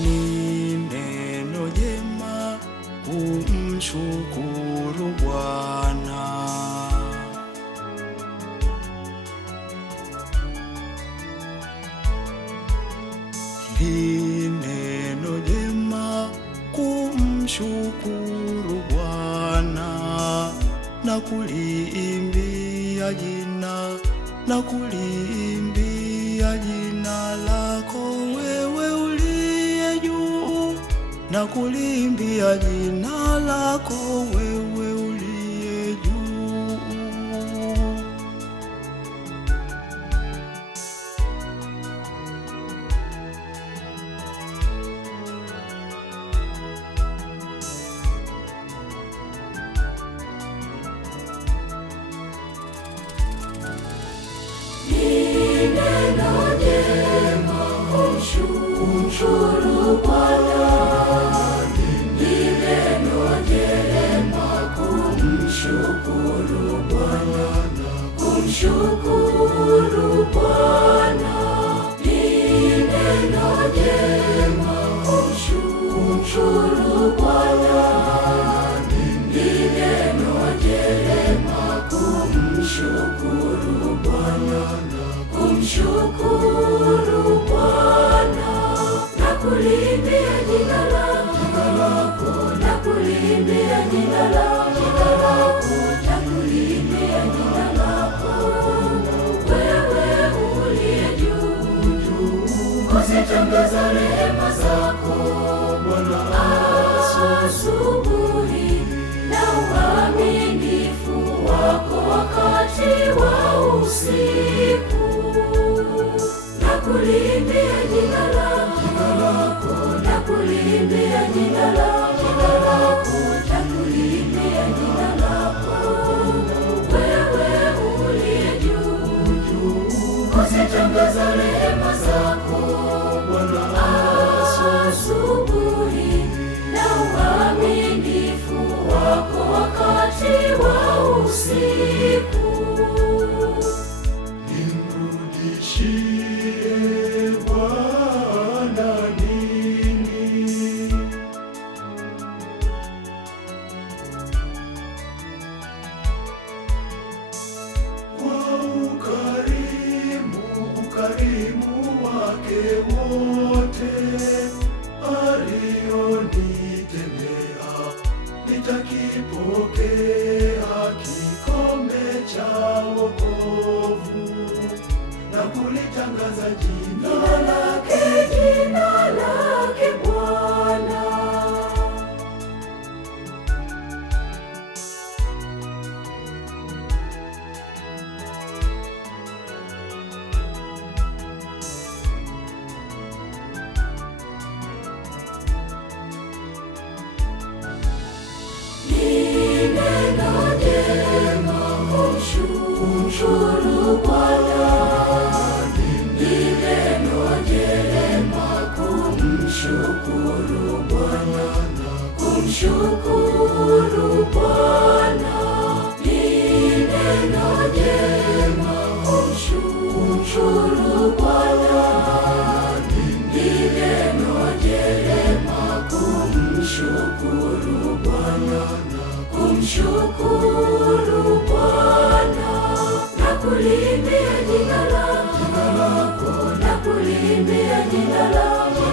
Ni neno jema kumshukuru Bwana. Ni neno jema kumshukuru Bwana na kuliimbia jina lako wewe uliye juu, na kuliimbia jina lako wewe uliye juu. Neno jema kumshukuru Bwana, ni neno jema kumshukuru Bwana, kumshukuru Bwana. Ni neno jema kumshukuru Bwana, ni neno jema kumshukuru Bwana, kumshukuru Bwana na kuliimbia jina lako, na kuliimbia jina lako, na kuliimbia jina lako wewe uliye juu. Usitangaza rehema zako Bwana asubuhi, na uaminifu wako wakati wa usiku. Nakuliimbia jina lako, nakuliimbia jina lako, nakuliimbia jina lako wewe uliye juu. Usitangaza rehema zako Bwana asubuhi, na uaminifu wako wakati wa usiku. Nimrudishie Bwana nini? Kwa ukarimu wake wote alionitendea, nitakipokea kikombe cha wokovu na kulitangaza jina lake Bwana. Ni neno jema kumshukuru Bwana, ni neno jema kumshukuru Bwana, kumshukuru Bwana. Ni neno jema kumshukuru Bwana, ni neno jema kumshukuru Bwana, kumshukuru Bwana na kuliimbia jina lako, na kuliimbia jina lako,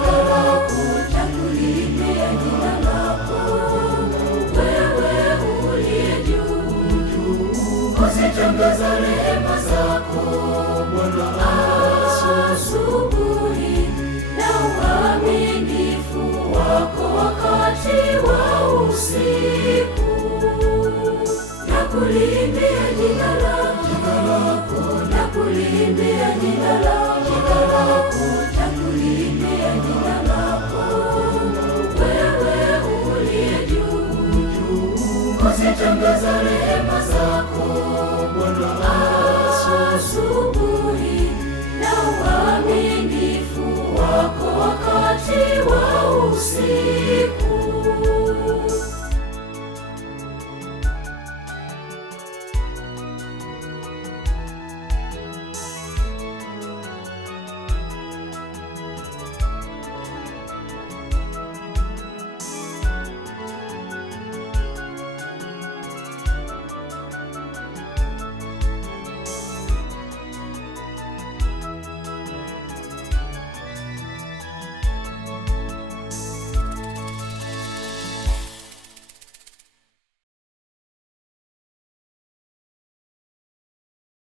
na kuliimbia jina lako wewe uliye juu. Usitangaza rehema zako Bwana asubuhi, na uaminifu wako wakati wa usiku. Nakuliimbia jina lako, nakuliimbia jina lako, nakuliimbia jina lako wewe uliye juu. Usitangaza rehema zako Bwana asubuhi,